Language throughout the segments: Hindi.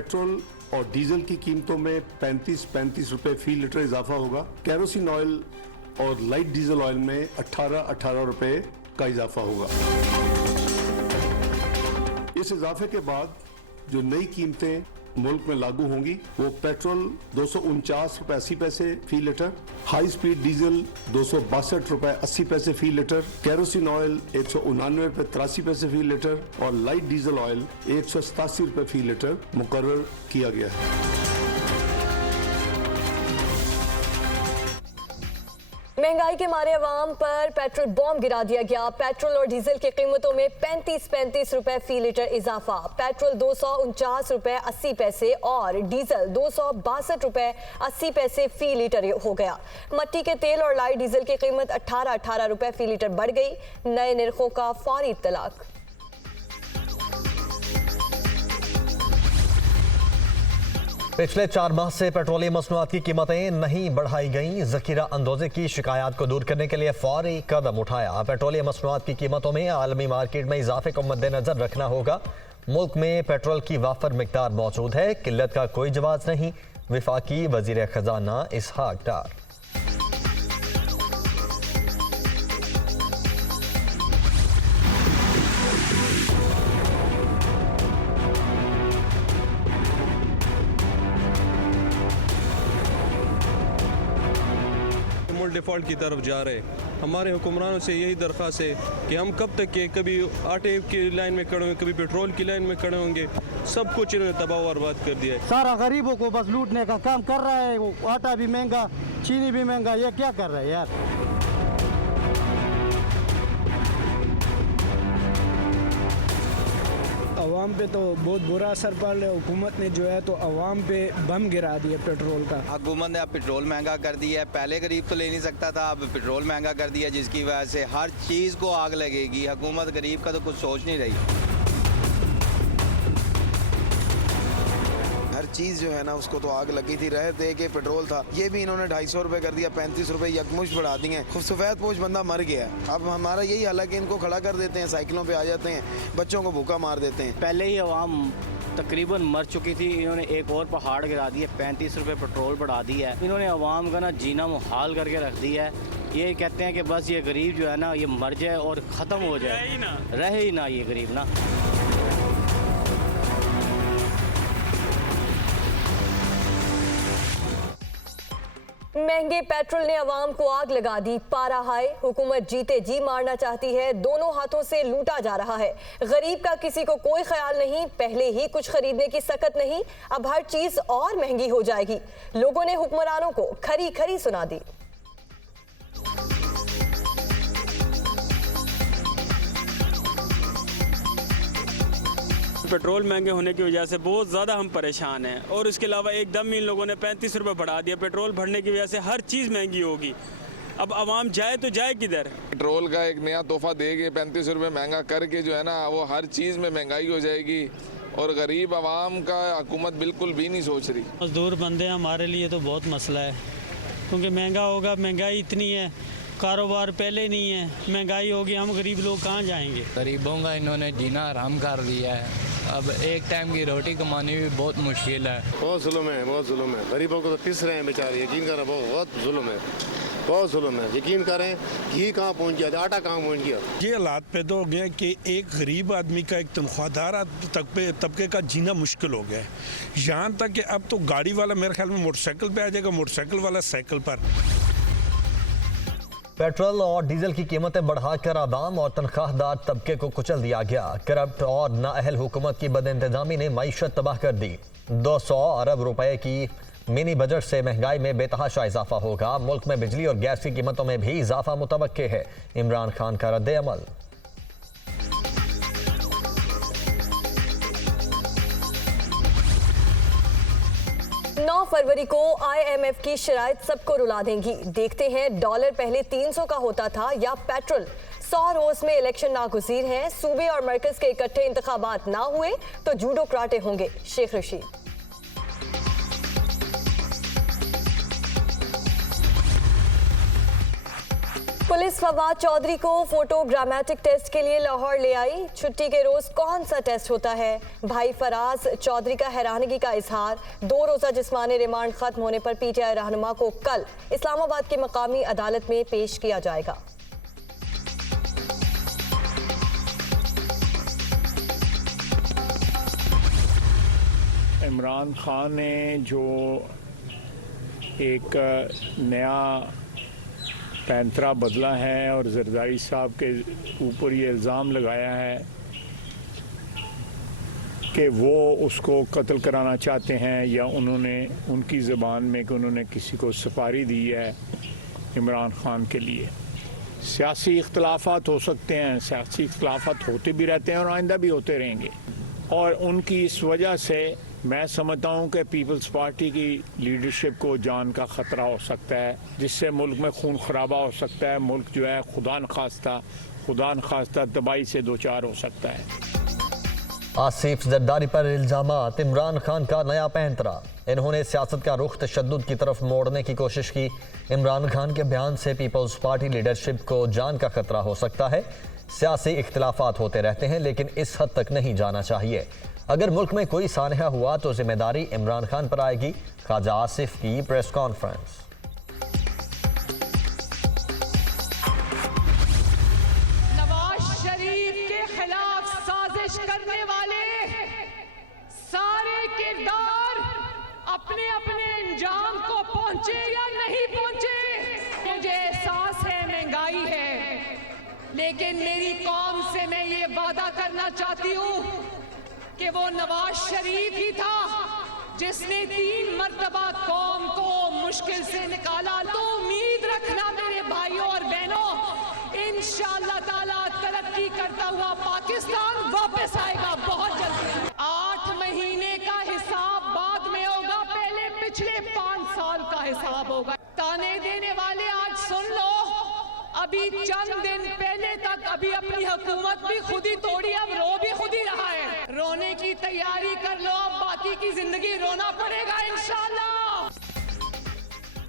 पेट्रोल और डीजल की कीमतों में 35-35 रुपए फी लीटर इजाफा होगा। केरोसिन ऑयल और लाइट डीजल ऑयल में 18-18 रुपए का इजाफा होगा। इस इजाफे के बाद जो नई कीमतें मुल्क में लागू होंगी वो पेट्रोल 249 रुपए 80 पैसे फी लीटर, हाई स्पीड डीजल 262 रुपए 80 पैसे फी लीटर, केरोसिन ऑयल 199 रुपए 83 पैसे फी लीटर और लाइट डीजल ऑयल 187 रुपए फी लीटर मुकर्रर किया गया है। महंगाई के मारे अवाम पर पेट्रोल बॉम्ब गिरा दिया गया। पेट्रोल और डीजल की कीमतों में 35-35 रुपए फी लीटर इजाफा। पेट्रोल 249 रुपए 80 पैसे और डीजल 262 रुपए 80 पैसे फी लीटर हो गया। मट्टी के तेल और लाइट डीजल की कीमत 18-18 रुपए फी लीटर बढ़ गई। नए निर्खों का फौरी इत्तलाक। पिछले 4 माह से पेट्रोलियम मसनूआत की कीमतें नहीं बढ़ाई गईं। जखीरा अंदोजे की शिकायत को दूर करने के लिए फौरी कदम उठाया। पेट्रोलियम मसनूआत की कीमतों में आलमी मार्केट में इजाफे को मद्देनजर रखना होगा। मुल्क में पेट्रोल की वाफर मिकदार मौजूद है, किल्लत का कोई जवाब नहीं। विफाकी वजीर खजाना इसहाक डार। डिफ़ॉल्ट की तरफ जा रहे हैं। हमारे हुक्मरानों से यही दरख्वास्त है कि हम कब तक के कभी आटे की लाइन में खड़े होंगे, कभी पेट्रोल की लाइन में खड़े होंगे। सब कुछ इन्होंने तबाह बर्बाद कर दिया है। सारा गरीबों को बस लूटने का काम कर रहा है। वो आटा भी महंगा, चीनी भी महंगा, ये क्या कर रहा है यार। अवाम पे तो बहुत बुरा असर पड़ रहा है। हुकूमत ने जो है तो अवाम पे बम गिरा दिया पेट्रोल का। हुकूमत ने अब पेट्रोल महंगा कर दिया है। पहले गरीब तो ले नहीं सकता था, अब पेट्रोल महंगा कर दिया, जिसकी वजह से हर चीज़ को आग लगेगी। हुकूमत गरीब का तो कुछ सोच नहीं रही। हर चीज़ जो है ना उसको तो आग लगी थी। रह दे के पेट्रोल था, ये भी इन्होंने 250 रुपये कर दिया, 35 रुपये यकमुश्त बढ़ा दिए। खूब सफ़ेद पोश बंदा मर गया। अब हमारा यही हाल है कि इनको खड़ा कर देते हैं, साइकिलों पे आ जाते हैं, बच्चों को भूखा मार देते हैं। पहले ही अवाम तकरीबन मर चुकी थी, इन्होंने एक और पहाड़ गिरा दिया, 35 रुपये पेट्रोल बढ़ा दिया है। इन्होंने अवाम का ना जीना मुहाल करके रख दिया है। ये कहते हैं कि बस ये गरीब जो है ना ये मर जाए और ख़त्म हो जाए, रहे ही ना ये गरीब ना। महंगे पेट्रोल ने अवाम को आग लगा दी। पारा हाय, हुकूमत जीते जी मारना चाहती है। दोनों हाथों से लूटा जा रहा है। गरीब का किसी को कोई ख्याल नहीं। पहले ही कुछ खरीदने की सकत नहीं, अब हर चीज और महंगी हो जाएगी। लोगों ने हुक्मरानों को खरी खरी सुना दी। पेट्रोल महंगे होने की वजह से बहुत ज़्यादा हम परेशान हैं और इसके अलावा एकदम इन लोगों ने 35 रुपये बढ़ा दिया। पेट्रोल बढ़ने की वजह से हर चीज़ महंगी होगी। अब आवाम जाए तो जाए किधर। पेट्रोल का एक नया तोहफा देके 35 रुपये महंगा करके जो है ना वो हर चीज़ में महंगाई हो जाएगी और गरीब आवाम का हुकूमत बिल्कुल भी नहीं सोच रही। मजदूर बंदे हमारे लिए तो बहुत मसला है, क्योंकि महंगा होगा, महंगाई इतनी है, कारोबार पहले नहीं है, महंगाई होगी, हम गरीब लोग कहाँ जाएंगे। गरीबों का इन्होंने जीना हराम कर दिया है। अब एक टाइम की रोटी कमानी भी बहुत मुश्किल है। बहुत जुल्म है, बहुत जुल्म है। गरीबों को तो पिस रहे हैं बेचारे। यकीन करें बहुत जुल्म है, बहुत जुल्म है। यकीन करें घी कहाँ पहुँच गया, आटा कहाँ पहुँच गया। ये हालात पैदा हो गए कि एक गरीब आदमी का, एक तनख्वाहदार तबके का जीना मुश्किल हो गया है। यहाँ तक कि अब तो गाड़ी वाला मेरे ख्याल में मोटरसाइकिल पे आ जाएगा, मोटरसाइकिल वाला साइकिल पर। पेट्रोल और डीजल की कीमतें बढ़ाकर आवाम और तनख्वाहदार तबके को कुचल दिया गया। करप्ट और नाअहल हुकूमत की बदइंतजामी ने मईशत तबाह कर दी। 200 अरब रुपए की मिनी बजट से महंगाई में बेतहाशा इजाफा होगा। मुल्क में बिजली और गैस की कीमतों में भी इजाफा मुतवक्के है। इमरान खान का रद्द अमल। 9 फरवरी को IMF की शराइत सबको रुला देंगी। देखते हैं डॉलर पहले 300 का होता था या पेट्रोल। 100 रोज में इलेक्शन नागुज़ीर हैं। सूबे और मरकज के इकट्ठे इंतखाबात ना हुए तो जूडो कराटे होंगे। शेख रशीद। पुलिस फवाद चौधरी को फोटोग्रामेटिक टेस्ट के लिए लाहौर ले आई। छुट्टी के रोज कौन सा टेस्ट होता है? भाई फराज चौधरी का हैरानगी का इजहार। 2 रोजा जिस्मानी रिमांड खत्म होने पर पीटीआई रहनुमा को कल इस्लामाबाद की मकामी अदालत में पेश किया जाएगा। इमरान खान ने जो एक नया पैंतरा बदला है और जरदारी साहब के ऊपर ये इल्ज़ाम लगाया है कि वो उसको कत्ल कराना चाहते हैं, या उन्होंने उनकी ज़बान में कि उन्होंने किसी को सुपारी दी है इमरान खान के लिए। सियासी इख्तलाफात हो सकते हैं, सियासी इख्तलाफात होते भी रहते हैं और आइंदा भी होते रहेंगे, और उनकी इस वजह से मैं समझता हूँ कि पीपल्स पार्टी की लीडरशिप को जान का ख़तरा हो सकता है, जिससे मुल्क में खून खराबा हो सकता है। मुल्क जो है खुदा न खास्ता तबाही से दो चार हो सकता है। आसिफ जरदारी पर इल्जामात। इमरान खान का नया पैंतरा। इन्होंने सियासत का रुख तशद्दुद की तरफ मोड़ने की कोशिश की। इमरान खान के बयान से पीपल्स पार्टी लीडरशिप को जान का खतरा हो सकता है। सियासी इख्तिलाफात होते रहते हैं, लेकिन इस हद तक नहीं जाना चाहिए। अगर मुल्क में कोई सानहा हुआ तो जिम्मेदारी इमरान खान पर आएगी। ख्वाजा आसिफ की प्रेस कॉन्फ्रेंस। नवाज शरीफ के खिलाफ साजिश करने वाले सारे किरदार अपने अपने अंजाम को पहुंचे या नहीं पहुंचे, मुझे एहसास है महंगाई है, लेकिन मेरी कौम से मैं ये वादा करना चाहती हूँ कि वो नवाज शरीफ ही था जिसने 3 मर्तबा कौम को मुश्किल से निकाला। तो उम्मीद रखना मेरे भाइयों और बहनों, इंशाअल्लाह ताला तरक्की करता हुआ पाकिस्तान वापस आएगा बहुत जल्दी। 8 महीने का हिसाब बाद में होगा, पहले पिछले 5 साल का हिसाब होगा। ताने देने वाले आज सुन लो, अभी चंद दिन पहले तक अभी अपनी हुकूमत भी खुद ही तोड़ी, अब रो भी खुद ही रहा है। रोने की तैयारी कर लो, अब बाकी की जिंदगी रोना पड़ेगा इंशाअल्लाह।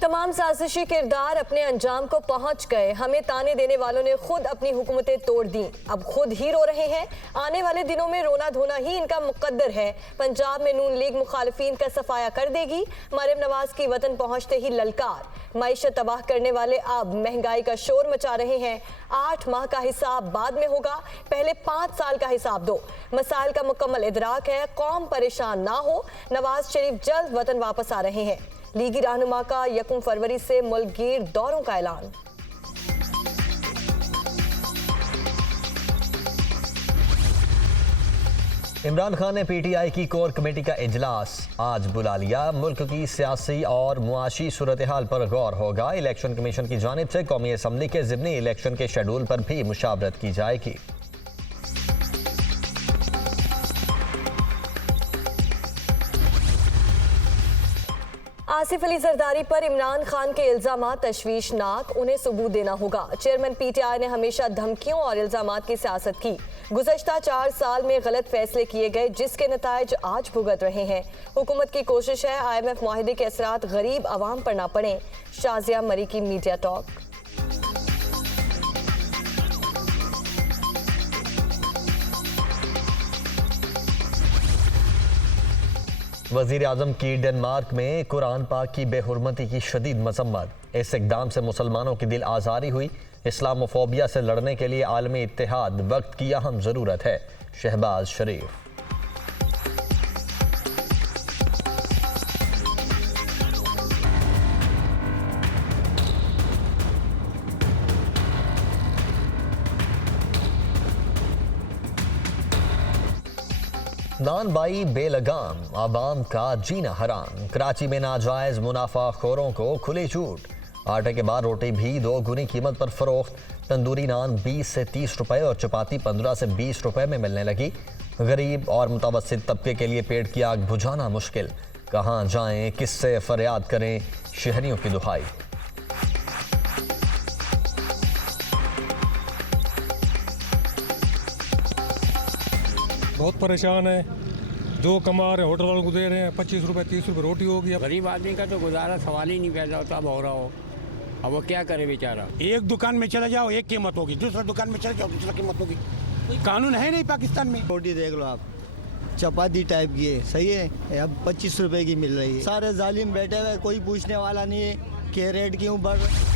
तमाम साजिशी किरदार अपने अंजाम को पहुंच गए। हमें ताने देने वालों ने खुद अपनी हुकूमतें तोड़ दी, अब खुद ही रो रहे हैं। आने वाले दिनों में रोना धोना ही इनका मुकद्दर है। पंजाब में नून लीग मुखालिफिन का सफाया कर देगी। मरियम नवाज की वतन पहुंचते ही ललकार। मईशत तबाह करने वाले अब महंगाई का शोर मचा रहे हैं। 8 माह का हिसाब बाद में होगा, पहले 5 साल का हिसाब दो। मसाइल का मुकम्मल इदराक है, कौम परेशान ना हो। नवाज शरीफ जल्द वतन वापस आ रहे हैं। लीगी रहनुमा का 1 फरवरी से मुल्कगीर दौरों का ऐलान। इमरान खान ने पीटीआई की कोर कमेटी का इजलास आज बुला लिया। मुल्क की सियासी और मुआशी सूरत हाल पर गौर होगा। इलेक्शन कमीशन की जानिब से कौमी असम्बली के ज़िमनी इलेक्शन के शेड्यूल पर भी मुशावरत की जाएगी। आसिफ अली जरदारी पर इमरान खान के इल्जामात तशवीशनाक, उन्हें सबूत देना होगा। चेयरमैन पीटीआई ने हमेशा धमकियों और इल्जामात की सियासत की। गुज़श्ता 4 साल में गलत फैसले किए गए, जिसके नतायज आज भुगत रहे हैं। हुकूमत की कोशिश है IMF मुआहदे के असरात गरीब आवाम पर ना पड़े। शाजिया मरी की मीडिया टॉक। वज़ीर आज़म की डेनमार्क में कुरान पाक की बेहुरमती की शदीद मजम्मत। इस इक़दाम से मुसलमानों की दिल आज़ारी हुई। इस्लामोफोबिया से लड़ने के लिए आलमी इत्तेहाद वक्त की अहम ज़रूरत है। शहबाज शरीफ। नानबाई बेलगाम, आवाम का जीना हराम। कराची में नाजायज मुनाफाखोरों को खुली छूट। आटे के बाद रोटी भी 2 गुनी कीमत पर फरोख्त। तंदूरी नान 20 से 30 रुपए और चपाती 15 से 20 रुपए में मिलने लगी। गरीब और मुतवस्सित तबके के लिए पेट की आग बुझाना मुश्किल। कहाँ जाएं, किससे फरियाद करें, शहरियों की दुहाई। बहुत परेशान है। जो कमा रहे हैं होटल वालों को दे रहे हैं, 25 रुपए 30 रुपए रोटी होगी। गरीब आदमी का तो गुजारा सवाल ही नहीं पैदा होता। अब हो रहा हो अब वो क्या करे बेचारा। एक दुकान में चले जाओ एक कीमत होगी, दूसरा दुकान में चले जाओ दूसरा कीमत होगी। कानून है नहीं पाकिस्तान में। रोटी देख लो आप, चपाती टाइप की है, सही है, अब 25 रुपए की मिल रही है। सारे जालिम बैठे हुए, कोई पूछने वाला नहीं है कि रेट क्यों बढ़ रहा है।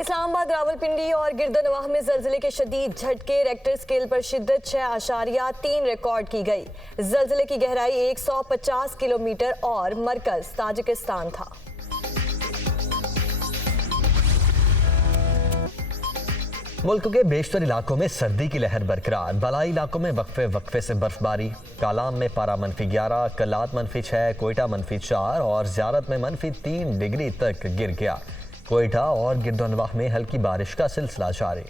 इस्लामाबाद, रावलपिंडी और गिरदनवाह में जल्जले के शदीद झटके, रेक्टर स्केल पर शिद्दत 6.3 रिकॉर्ड की गई। जल्जले की गहराई 150 किलोमीटर और मरकज ताजिकिस्तान था। मुल्क के बेशतर इलाकों में सर्दी की लहर बरकरार। बलाई इलाकों में वक्फे से बर्फबारी। कालाम में पारा -11, कलात -6, कोयटा -4 और ज़ियारत में -3 डिग्री तक गिर गया। कोयटा और गिरदनवाह में हल्की बारिश का सिलसिला जारी।